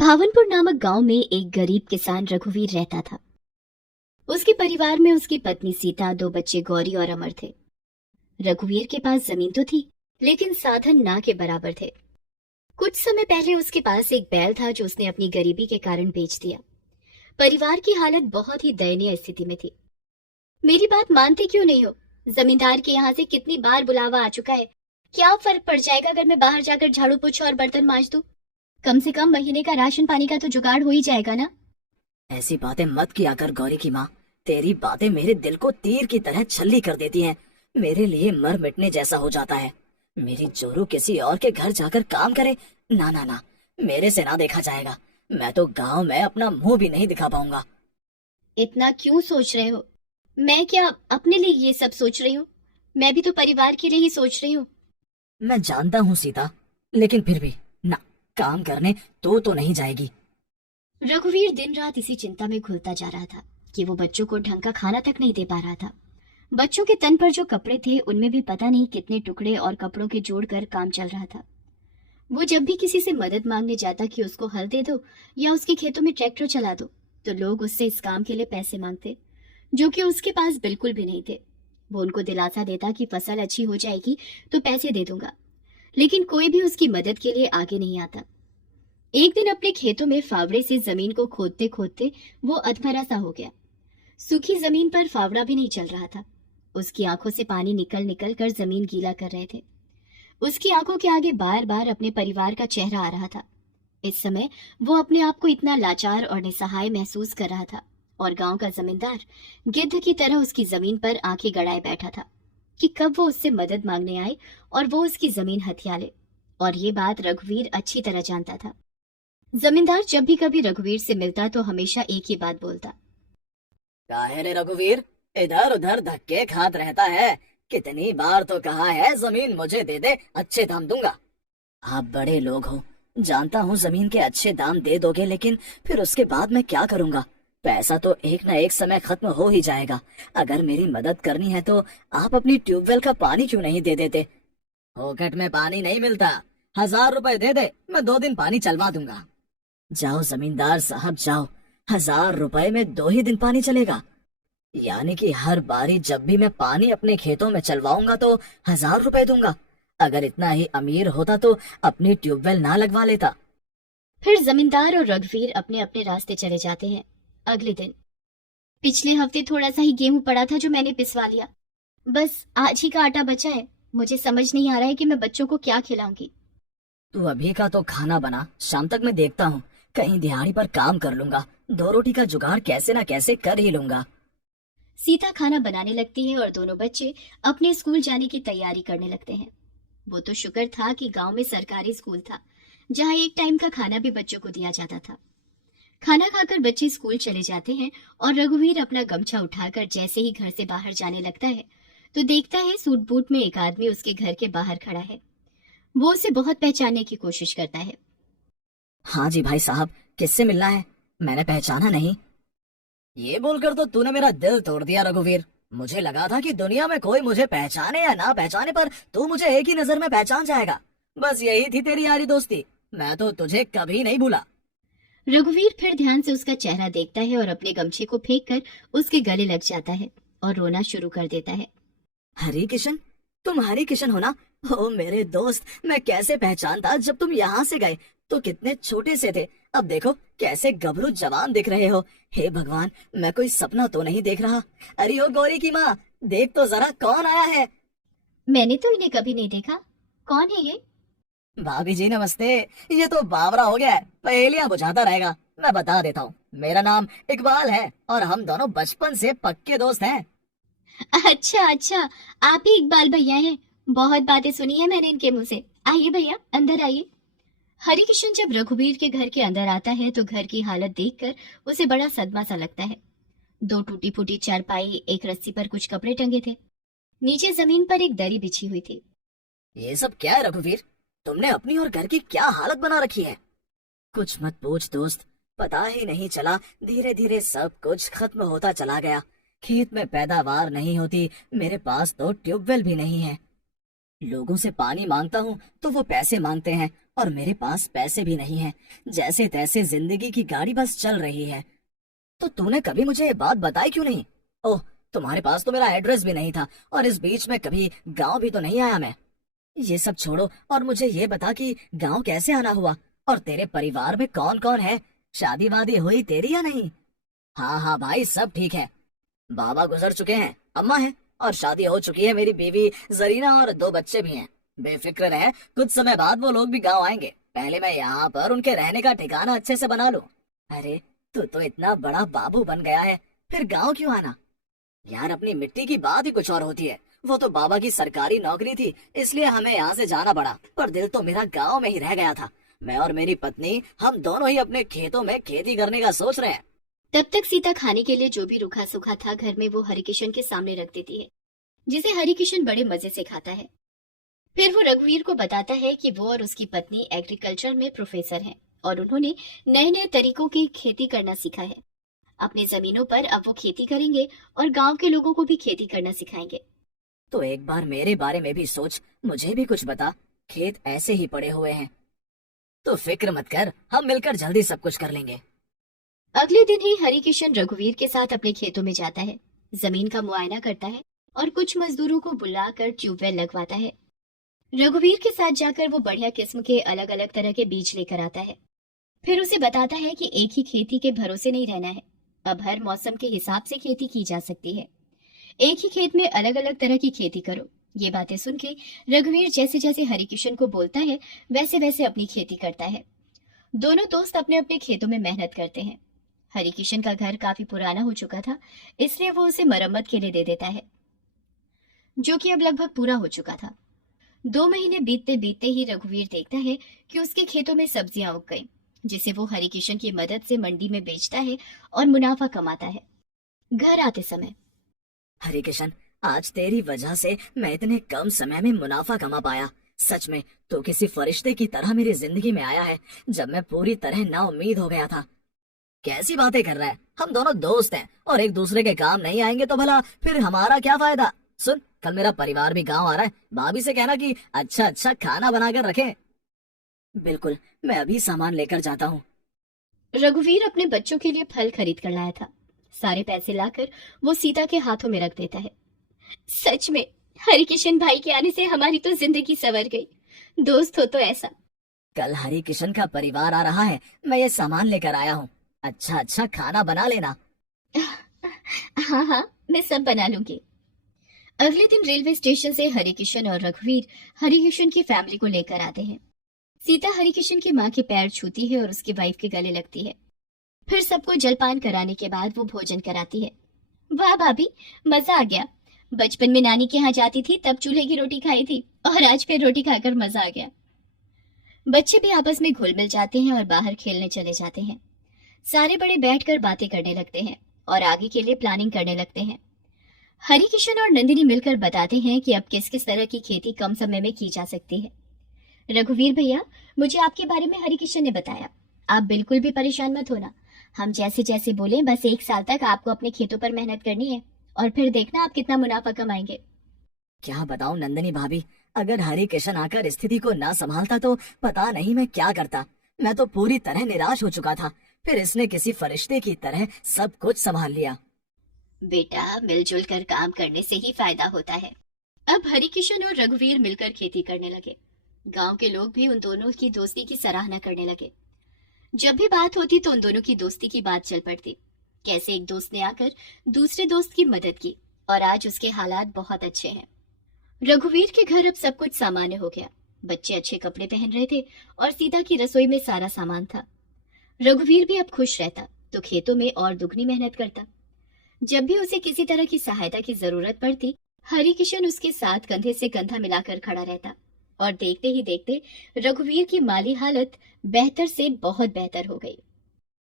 भावनपुर नामक गांव में एक गरीब किसान रघुवीर रहता था। उसके परिवार में उसकी पत्नी सीता, दो बच्चे गौरी और अमर थे। रघुवीर के पास जमीन तो थी, लेकिन साधन ना के बराबर थे। कुछ समय पहले उसके पास एक बैल था जो उसने अपनी गरीबी के कारण बेच दिया। परिवार की हालत बहुत ही दयनीय स्थिति में थी। मेरी बात मानते क्यों नहीं हो? जमींदार के यहाँ से कितनी बार बुलावा आ चुका है। क्या फर्क पड़ जाएगा अगर मैं बाहर जाकर झाड़ू पोछा और बर्तन मांज दूं? कम से कम महीने का राशन पानी का तो जुगाड़ हो ही जाएगा ना। ऐसी बातें मत किया कर गौरी की माँ। तेरी बातें मेरे दिल को तीर की तरह छल्ली कर देती हैं। मेरे लिए मर मिटने जैसा हो जाता है। मेरी जोरू किसी और के घर जाकर काम करे? ना ना ना, मेरे से ना देखा जाएगा। मैं तो गांव में अपना मुंह भी नहीं दिखा पाऊंगा। इतना क्यों सोच रहे हो? मैं क्या अपने लिए ये सब सोच रही हूँ? मैं भी तो परिवार के लिए ही सोच रही हूँ। मैं जानता हूँ सीता, लेकिन फिर भी ना, काम करने तो नहीं जाएगी। रघुवीर दिन रात इसी चिंता में घुलता जा रहा था कि वो बच्चों को ढंग का खाना तक नहीं दे पा रहा था। बच्चों के तन पर जो कपड़े थे उनमें भी पता नहीं कितने टुकड़े और कपड़ों के जोड़कर काम चल रहा था। वो जब भी किसी से मदद मांगने जाता कि उसको हल दे दो या उसके खेतों में ट्रैक्टर चला दो, तो लोग उससे इस काम के लिए पैसे मांगते, जो कि उसके पास बिल्कुल भी नहीं थे। वो उनको दिलासा देता कि फसल अच्छी हो जाएगी तो पैसे दे दूंगा, लेकिन कोई भी उसकी मदद के लिए आगे नहीं आता। एक दिन अपने खेतों में फावड़े से जमीन को खोदते खोदते वो अधमरा सा हो गया। सूखी जमीन पर फावड़ा भी नहीं चल रहा था। उसकी आंखों से पानी निकल निकल कर जमीन गीला कर रहे थे। उसकी आंखों के आगे बार बार अपने परिवार का चेहरा आ रहा था। इस समय वो अपने आप को इतना लाचार और निसहाय महसूस कर रहा था, और गांव का जमींदार गिद्ध की तरह उसकी जमीन पर आंखें गड़ाए बैठा था कि कब वो उससे मदद मांगने आए और वो उसकी जमीन हथिया ले। और ये बात रघुवीर अच्छी तरह जानता था। जमींदार जब भी कभी रघुवीर से मिलता तो हमेशा एक ही बात बोलता। काहे रे रघुवीर, इधर उधर धक्के खात रहता है? कितनी बार तो कहा है जमीन मुझे दे दे, अच्छे दाम दूंगा। आप बड़े लोग हो, जानता हूँ जमीन के अच्छे दाम दे दोगे, लेकिन फिर उसके बाद मैं क्या करूँगा? पैसा तो एक ना एक समय खत्म हो ही जाएगा। अगर मेरी मदद करनी है तो आप अपनी ट्यूबवेल का पानी क्यों नहीं दे देते? फोकट में पानी नहीं मिलता। 1000 रुपए दे दे, मैं 2 दिन पानी चलवा दूंगा। जाओ जमींदार साहब जाओ, 1000 रुपए में 2 ही दिन पानी चलेगा? यानी कि हर बारी जब भी मैं पानी अपने खेतों में चलवाऊंगा तो 1000 रुपए दूंगा। अगर इतना ही अमीर होता तो अपनी ट्यूबवेल ना लगवा लेता। फिर जमींदार और रघुवीर अपने अपने रास्ते चले जाते हैं। अगले दिन, पिछले हफ्ते थोड़ा सा ही गेहूं पड़ा था जो मैंने पिसवा लिया। बस आज ही का आटा बचा है। मुझे समझ नहीं आ रहा है कि मैं बच्चों को क्या खिलाऊंगी। तू अभी का तो खाना बना, शाम तक मैं देखता हूँ, कहीं दिहाड़ी पर काम कर लूंगा। 2 रोटी का जुगाड़ कैसे ना कैसे कर ही लूंगा। सीता खाना बनाने लगती है और दोनों बच्चे अपने स्कूल जाने की तैयारी करने लगते हैं। वो तो शुक्र था कि गांव में सरकारी स्कूल था, जहां एक टाइम का खाना भी बच्चों को दिया जाता था। खाना खाकर बच्चे स्कूल चले जाते हैं और रघुवीर अपना गमछा उठाकर जैसे ही घर से बाहर जाने लगता है तो देखता है सूट बूट में एक आदमी उसके घर के बाहर खड़ा है। वो उसे बहुत पहचानने की कोशिश करता है। हाँ जी भाई साहब, किससे मिलना है? मैंने पहचाना नहीं। ये बोलकर तो तूने मेरा दिल तोड़ दिया रघुवीर। मुझे लगा था कि दुनिया में कोई मुझे पहचाने या ना पहचाने, पर तू मुझे एक ही नजर में पहचान जाएगा। बस यही थी तेरी यारी दोस्ती। मैं तो तुझे कभी नहीं भूला। रघुवीर फिर ध्यान से उसका चेहरा देखता है और अपने गमछे को फेंक कर उसके गले लग जाता है और रोना शुरू कर देता है। हरी किशन, तुम हरी किशन हो ना? ओ मेरे दोस्त, मैं कैसे पहचानता जब तुम यहाँ से गए तो कितने छोटे से थे। अब देखो कैसे गबरू जवान दिख रहे हो। हे भगवान, मैं कोई सपना तो नहीं देख रहा। अरे ओ गौरी की माँ, देख तो जरा कौन आया है। मैंने तो इन्हें कभी नहीं देखा। कौन है ये? भाभी जी नमस्ते। ये तो बावरा हो गया है, पहेलियां बुझाता रहेगा। मैं बता देता हूँ, मेरा नाम इकबाल है और हम दोनों बचपन से पक्के दोस्त हैं। अच्छा अच्छा, आप ही इकबाल भैया हैं। बहुत बातें सुनी है मैंने इनके मुंह से। आइए भैया, अंदर आइए। हरिकिशन जब रघुवीर के घर के अंदर आता है तो घर की हालत देखकर उसे बड़ा सदमा सा लगता है। दो टूटी फूटी चारपाई, एक रस्सी पर कुछ कपड़े टंगे थे। नीचे जमीन पर एक दरी बिछी हुई थी। ये सब क्या है रघुवीर? तुमने अपनी और घर की क्या हालत बना रखी है? कुछ मत पूछ दोस्त, पता ही नहीं चला, धीरे धीरे सब कुछ खत्म होता चला गया। खेत में पैदावार नहीं होती, मेरे पास तो ट्यूबवेल भी नहीं है। लोगों से पानी मांगता हूँ तो वो पैसे मांगते हैं और मेरे पास पैसे भी नहीं है। जैसे तैसे जिंदगी की गाड़ी बस चल रही है। तो तूने कभी मुझे ये बात बताई क्यों नहीं? ओह, तुम्हारे पास तो मेरा एड्रेस भी नहीं था और इस बीच में कभी गांव भी तो नहीं आया मैं। ये सब छोड़ो और मुझे ये बता कि गांव कैसे आना हुआ और तेरे परिवार में कौन कौन है? शादी वादी हुई तेरी या नहीं? हाँ हाँ भाई, सब ठीक है। बाबा गुजर चुके हैं, अम्मा है और शादी हो चुकी है। मेरी बीवी जरीना और 2 बच्चे भी हैं। बेफिक्र रहे, कुछ समय बाद वो लोग भी गांव आएंगे। पहले मैं यहाँ पर उनके रहने का ठिकाना अच्छे से बना लूं। अरे, तू तो इतना बड़ा बाबू बन गया है, फिर गांव क्यों आना? यार, अपनी मिट्टी की बात ही कुछ और होती है। वो तो बाबा की सरकारी नौकरी थी, इसलिए हमें यहाँ से जाना पड़ा, पर दिल तो मेरा गांव में ही रह गया था। मैं और मेरी पत्नी, हम दोनों ही अपने खेतों में खेती करने का सोच रहे हैं। तब तक सीता खाने के लिए जो भी रूखा सूखा था घर में वो हरिकिशन के सामने रख देती है, जिसे हरिकिशन बड़े मजे से खाता है। फिर वो रघुवीर को बताता है कि वो और उसकी पत्नी एग्रीकल्चर में प्रोफेसर हैं और उन्होंने नए नए तरीकों की खेती करना सीखा है। अपनी जमीनों पर अब वो खेती करेंगे और गांव के लोगों को भी खेती करना सिखाएंगे। तो एक बार मेरे बारे में भी सोच, मुझे भी कुछ बता। खेत ऐसे ही पड़े हुए हैं। तो फिक्र मत कर, हम मिलकर जल्दी सब कुछ कर लेंगे। अगले दिन ही हरिकिशन रघुवीर के साथ अपने खेतों में जाता है, जमीन का मुआयना करता है और कुछ मजदूरों को बुलाकर ट्यूबवेल लगवाता है। रघुवीर के साथ जाकर वो बढ़िया किस्म के अलग अलग तरह के बीज लेकर आता है। फिर उसे बताता है कि एक ही खेती के भरोसे नहीं रहना है, अब हर मौसम के हिसाब से खेती की जा सकती है। एक ही खेत में अलग अलग तरह की खेती करो। ये बातें सुन के रघुवीर जैसे जैसे हरिकिशन को बोलता है वैसे वैसे अपनी खेती करता है। दोनों दोस्त अपने अपने खेतों में मेहनत करते हैं। हरिकिशन का घर काफी पुराना हो चुका था, इसलिए वो उसे मरम्मत के लिए दे देता है, जो कि अब लगभग पूरा हो चुका था। 2 महीने बीतते बीतते ही रघुवीर देखता है कि उसके खेतों में सब्जियां उग गईं, जिसे वो हरिकिशन की मदद से मंडी में बेचता है और मुनाफा कमाता है। घर आते समय, हरिकिशन, आज तेरी वजह से मैं इतने कम समय में मुनाफा कमा पाया। सच में तो किसी फरिश्ते की तरह मेरी जिंदगी में आया है, जब मैं पूरी तरह नाउम्मीद हो गया था। कैसी बातें कर रहा है? हम दोनों दोस्त हैं और एक दूसरे के काम नहीं आएंगे तो भला फिर हमारा क्या फायदा? सुन, कल मेरा परिवार भी गांव आ रहा है। भाभी से कहना कि अच्छा अच्छा खाना बनाकर रखे। बिल्कुल, मैं अभी सामान लेकर जाता हूँ। रघुवीर अपने बच्चों के लिए फल खरीद कर लाया था। सारे पैसे लाकर वो सीता के हाथों में रख देता है। सच में हरिकिशन भाई के आने से हमारी तो जिंदगी संवर गई। दोस्त हो तो ऐसा। कल हरिकिशन का परिवार आ रहा है, मैं ये सामान लेकर आया हूँ। अच्छा अच्छा खाना बना लेना। हाँ हाँ, मैं सब बना लूंगी। अगले दिन रेलवे स्टेशन से हरिकिशन और रघुवीर हरिकिशन की फैमिली को लेकर आते हैं। सीता हरिकिशन की माँ के पैर छूती है और उसकी वाइफ के गले लगती है। फिर सबको जलपान कराने के बाद वो भोजन कराती है। वाह भाभी, मजा आ गया। बचपन में नानी के यहाँ जाती थी तब चूल्हे की रोटी खाई थी और आज फिर रोटी खाकर मजा आ गया। बच्चे भी आपस में घुल मिल जाते हैं और बाहर खेलने चले जाते हैं। सारे बड़े बैठकर बातें करने लगते हैं और आगे के लिए प्लानिंग करने लगते हैं। हरिकिशन और नंदिनी मिलकर बताते हैं कि अब किस किस तरह की खेती कम समय में की जा सकती है। रघुवीर भैया, मुझे आपके बारे में हरिकिशन ने बताया। आप बिल्कुल भी परेशान मत होना। हम जैसे जैसे बोले, बस 1 साल तक आपको अपने खेतों पर मेहनत करनी है और फिर देखना आप कितना मुनाफा कमाएंगे। क्या बताऊं नंदिनी भाभी, अगर हरिकिशन आकर स्थिति को ना संभालता तो पता नहीं मैं क्या करता। मैं तो पूरी तरह निराश हो चुका था, फिर इसने किसी फरिश्ते की तरह सब कुछ संभाल लिया। बेटा, मिलजुल कर काम करने से ही फायदा होता है। अब हरिकिशन और रघुवीर मिलकर खेती करने लगे। गांव के लोग भी उन दोनों की दोस्ती की सराहना करने लगे। जब भी बात होती तो उन दोनों की दोस्ती की बात चल पड़ती। कैसे एक दोस्त ने आकर दूसरे दोस्त की मदद की और आज उसके हालात बहुत अच्छे हैं। रघुवीर के घर अब सब कुछ सामान्य हो गया। बच्चे अच्छे कपड़े पहन रहे थे और सीता की रसोई में सारा सामान था। रघुवीर भी अब खुश रहता तो खेतों में और दुगनी मेहनत करता। जब भी उसे किसी तरह की सहायता की जरूरत पड़ती, हरिकिशन उसके साथ कंधे से कंधा मिलाकर खड़ा रहता और देखते ही देखते रघुवीर की माली हालत बेहतर से बहुत बेहतर हो गई।